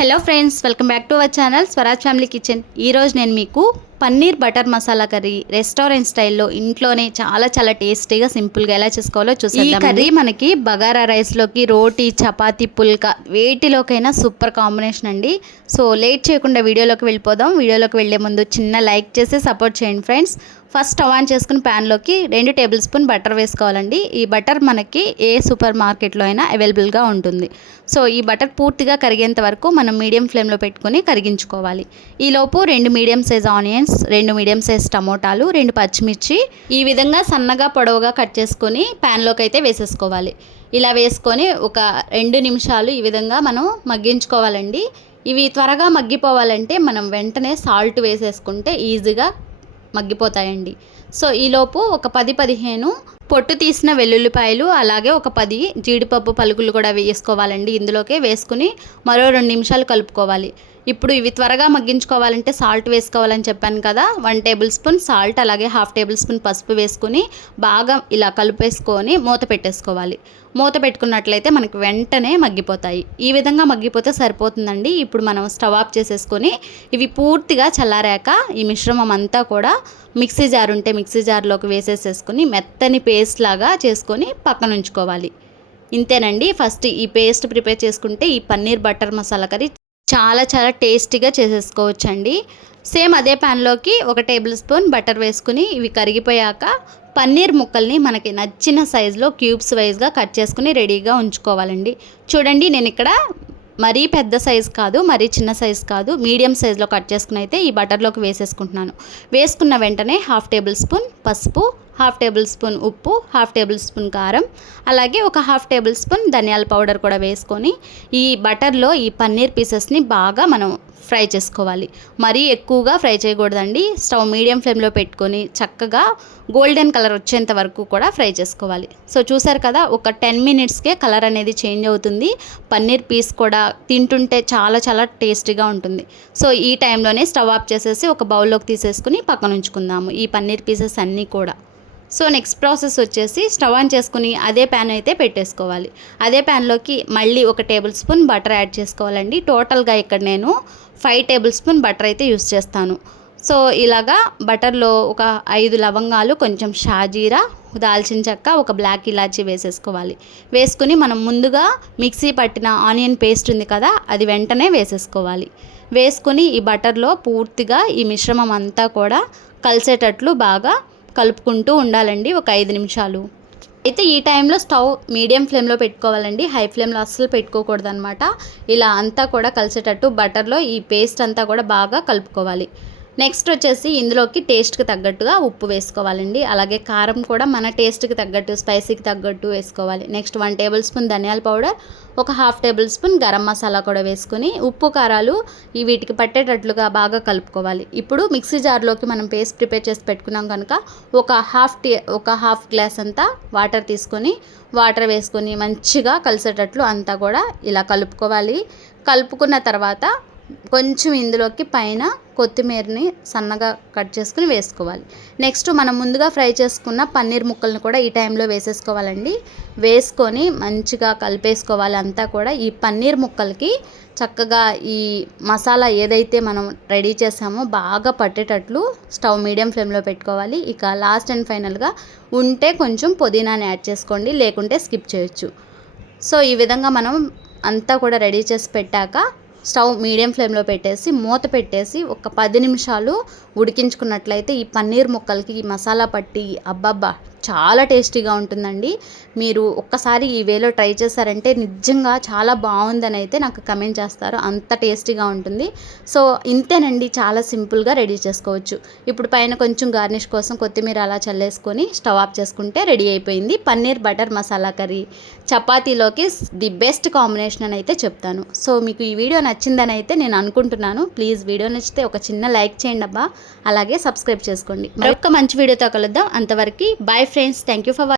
Hello friends, welcome back to our channel Swaraj family kitchen. ఈరోజు నేను మీకు paneer butter masala curry restaurant స్టైల్లో ఇంట్లోనే చాలా టేస్టీగా సింపుల్గా ఎలా చేసుకోవాలో చూసేద్దాం. ఈ కర్రీ మనకి బగారా రైస్లోకి, రోటీ, చపాతీ, పుల్కా వేటిలోకైనా సూపర్ కాంబినేషన్ అండి. సో లేట్ చేయకుండా వీడియోలోకి వెళ్ళిపోదాం. వీడియోలోకి వెళ్ళే ముందు చిన్న లైక్ చేసి సపోర్ట్ చేయండి ఫ్రెండ్స్. ఫస్ట్ స్టవ్ ఆన్ చేసుకుని ప్యాన్లోకి 2 టేబుల్ స్పూన్ బటర్ వేసుకోవాలండి. ఈ బటర్ మనకి ఏ సూపర్ మార్కెట్లో అయినా అవైలబుల్గా ఉంటుంది. సో ఈ బటర్ పూర్తిగా కరిగేంత వరకు మనం మీడియం ఫ్లేమ్లో పెట్టుకొని కరిగించుకోవాలి. ఈలోపు 2 medium size onions, 2 medium size టమోటాలు, 2 పచ్చిమిర్చి ఈ విధంగా సన్నగా పొడవుగా కట్ చేసుకొని ప్యాన్లోకి అయితే వేసేసుకోవాలి. ఇలా వేసుకొని ఒక 2 నిమిషాలు ఈ విధంగా మనం మగ్గించుకోవాలండి. ఇవి త్వరగా మగ్గిపోవాలంటే మనం వెంటనే సాల్ట్ వేసేసుకుంటే ఈజీగా మగ్గిపోతాయండి. సో ఈలోపు ఒక 10-15 పొట్టు తీసిన వెల్లుల్లిపాయలు, అలాగే ఒక 10 జీడిపప్పు పలుకులు కూడా వేసుకోవాలండి. ఇందులోకే వేసుకుని మరో 2 నిమిషాలు కలుపుకోవాలి. ఇప్పుడు ఇవి త్వరగా మగ్గించుకోవాలంటే సాల్ట్ వేసుకోవాలని చెప్పాను కదా. 1 టేబుల్ స్పూన్ సాల్ట్, అలాగే 1/2 టేబుల్ స్పూన్ పసుపు వేసుకుని బాగా ఇలా కలిపేసుకొని మూత పెట్టేసుకోవాలి. మూత పెట్టుకున్నట్లయితే మనకి వెంటనే మగ్గిపోతాయి. ఈ విధంగా మగ్గిపోతే సరిపోతుందండి. ఇప్పుడు మనం స్టవ్ ఆఫ్ చేసేసుకొని ఇవి పూర్తిగా చల్లారాక ఈ మిశ్రమం అంతా కూడా మిక్సీ జార్ ఉంటే మిక్సీ జార్లోకి వేసేసేసుకొని మెత్తని పేస్ట్ లాగా చేసుకొని పక్కన ఉంచుకోవాలి. ఇంతేనండి. ఫస్ట్ ఈ పేస్ట్ ప్రిపేర్ చేసుకుంటే ఈ పన్నీర్ బటర్ మసాలా కర్రీ చాలా టేస్టీగా చేసేసుకోవచ్చండి. సేమ్ అదే ప్యాన్లోకి 1 టేబుల్ స్పూన్ బటర్ వేసుకుని ఇవి కరిగిపోయాక పన్నీర్ ముక్కల్ని మనకి నచ్చిన సైజులో క్యూబ్స్ వైజ్గా కట్ చేసుకుని రెడీగా ఉంచుకోవాలండి. చూడండి, నేను ఇక్కడ మరీ పెద్ద సైజు కాదు, మరీ చిన్న సైజు కాదు, మీడియం సైజులో కట్ చేసుకుని అయితే ఈ బటర్లోకి వేసేసుకుంటున్నాను. వేసుకున్న వెంటనే 1/2 టేబుల్ స్పూన్ పసుపు, 1/2 టేబుల్ స్పూన్ ఉప్పు, 1/2 టేబుల్ స్పూన్ కారం, అలాగే ఒక 1/2 టేబుల్ స్పూన్ ధనియాల పౌడర్ కూడా వేసుకొని ఈ బటర్లో ఈ పన్నీర్ పీసెస్ని బాగా మనం ఫ్రై చేసుకోవాలి. మరీ ఎక్కువగా ఫ్రై చేయకూడదండి. స్టవ్ మీడియం ఫ్లేమ్లో పెట్టుకొని చక్కగా గోల్డెన్ కలర్ వచ్చేంత వరకు కూడా ఫ్రై చేసుకోవాలి. సో చూసారు కదా, ఒక 10 మినిట్స్కే కలర్ అనేది చేంజ్ అవుతుంది. పన్నీర్ పీస్ కూడా తింటుంటే చాలా టేస్టీగా ఉంటుంది. సో ఈ టైంలోనే స్టవ్ ఆఫ్ చేసేసి ఒక బౌల్లోకి తీసేసుకుని పక్కన ఉంచుకుందాము ఈ పన్నీర్ పీసెస్ అన్నీ కూడా. సో నెక్స్ట్ ప్రాసెస్ వచ్చేసి స్టవ్ ఆన్ చేసుకుని అదే ప్యాన్ అయితే పెట్టేసుకోవాలి. అదే ప్యాన్లోకి మళ్ళీ 1 టేబుల్ స్పూన్ బటర్ యాడ్ చేసుకోవాలండి. టోటల్గా ఇక్కడ నేను 5 టేబుల్ స్పూన్ బటర్ అయితే యూస్ చేస్తాను. సో ఇలాగా బటర్లో ఒక 5 లవంగాలు, కొంచెం షాజీరా, దాల్చిన చెక్క, ఒక బ్లాక్ ఇలాచీ వేసేసుకోవాలి. వేసుకుని మనం ముందుగా మిక్సీ పట్టిన ఆనియన్ పేస్ట్ ఉంది కదా, అది వెంటనే వేసేసుకోవాలి. వేసుకుని ఈ బటర్లో పూర్తిగా ఈ మిశ్రమం అంతా కూడా కలిసేటట్లు బాగా కలుపుకుంటూ ఉండాలండి ఒక 5 నిమిషాలు. అయితే ఈ టైంలో స్టవ్ మీడియం ఫ్లేమ్లో పెట్టుకోవాలండి. హై ఫ్లేమ్లో అస్సలు పెట్టుకోకూడదు అనమాట. ఇలా అంతా కూడా కలిసేటట్టు బటర్లో ఈ పేస్ట్ అంతా కూడా బాగా కలుపుకోవాలి. నెక్స్ట్ వచ్చేసి ఇందులోకి టేస్ట్కి తగ్గట్టుగా ఉప్పు వేసుకోవాలండి. అలాగే కారం కూడా మన టేస్ట్కి తగ్గట్టు, స్పైసీకి తగ్గట్టు వేసుకోవాలి. నెక్స్ట్ 1 టేబుల్ స్పూన్ ధనియాల పౌడర్, ఒక 1/2 టేబుల్ స్పూన్ గరం మసాలా కూడా వేసుకొని ఉప్పు కారాలు వీటికి పట్టేటట్లుగా బాగా కలుపుకోవాలి. ఇప్పుడు మిక్సీ జార్లోకి మనం పేస్ట్ ప్రిపేర్ చేసి పెట్టుకున్నాం కనుక ఒక హాఫ్ గ్లాస్ అంతా వాటర్ తీసుకొని వాటర్ వేసుకొని మంచిగా కలిసేటట్లు అంతా కూడా ఇలా కలుపుకోవాలి. కలుపుకున్న తర్వాత కొంచెం ఇందులోకి పైన కొత్తిమీరని సన్నగా కట్ చేసుకుని వేసుకోవాలి. నెక్స్ట్ మనం ముందుగా ఫ్రై చేసుకున్న పన్నీర్ ముక్కలను కూడా ఈ టైంలో వేసేసుకోవాలండి. వేసుకొని మంచిగా కలిపేసుకోవాలి. అంతా కూడా ఈ పన్నీర్ ముక్కలకి చక్కగా ఈ మసాలా ఏదైతే మనం రెడీ చేసామో బాగా పట్టేటట్లు స్టవ్ మీడియం ఫ్లేమ్లో పెట్టుకోవాలి. ఇక లాస్ట్ అండ్ ఫైనల్గా ఉంటే కొంచెం పుదీనాని యాడ్ చేసుకోండి, లేకుంటే స్కిప్ చేయొచ్చు. సో ఈ విధంగా మనం అంతా కూడా రెడీ చేసి పెట్టాక స్టవ్ మీడియం ఫ్లేమ్లో పెట్టేసి మూత పెట్టేసి ఒక 10 నిమిషాలు ఉడికించుకున్నట్లయితే ఈ పన్నీర్ ముక్కలకి ఈ మసాలా పట్టి అబ్బబ్బా చాలా టేస్టీగా ఉంటుందండి. మీరు ఒక్కసారి ఈ వేలో ట్రై చేశారంటే నిజంగా చాలా బాగుందని అయితే నాకు కమెంట్ చేస్తారు. అంత టేస్టీగా ఉంటుంది. సో ఇంతేనండి, చాలా సింపుల్గా రెడీ చేసుకోవచ్చు. ఇప్పుడు పైన కొంచెం గార్నిష్ కోసం కొత్తిమీర అలా చల్లేసుకొని స్టవ్ ఆఫ్ చేసుకుంటే రెడీ అయిపోయింది పన్నీర్ బటర్ మసాలా కర్రీ. చపాతీలోకి ది బెస్ట్ కాంబినేషన్ అని అయితే చెప్తాను. సో మీకు ఈ వీడియో నచ్చిందని అయితే నేను అనుకుంటున్నాను. ప్లీజ్ వీడియో నచ్చితే ఒక చిన్న లైక్ చేయండి అబ్బా, అలాగే సబ్స్క్రైబ్ చేసుకోండి. మరొక మంచి వీడియోతో కలుద్దాం. అంతవరకు bye friends. Thank you for watching.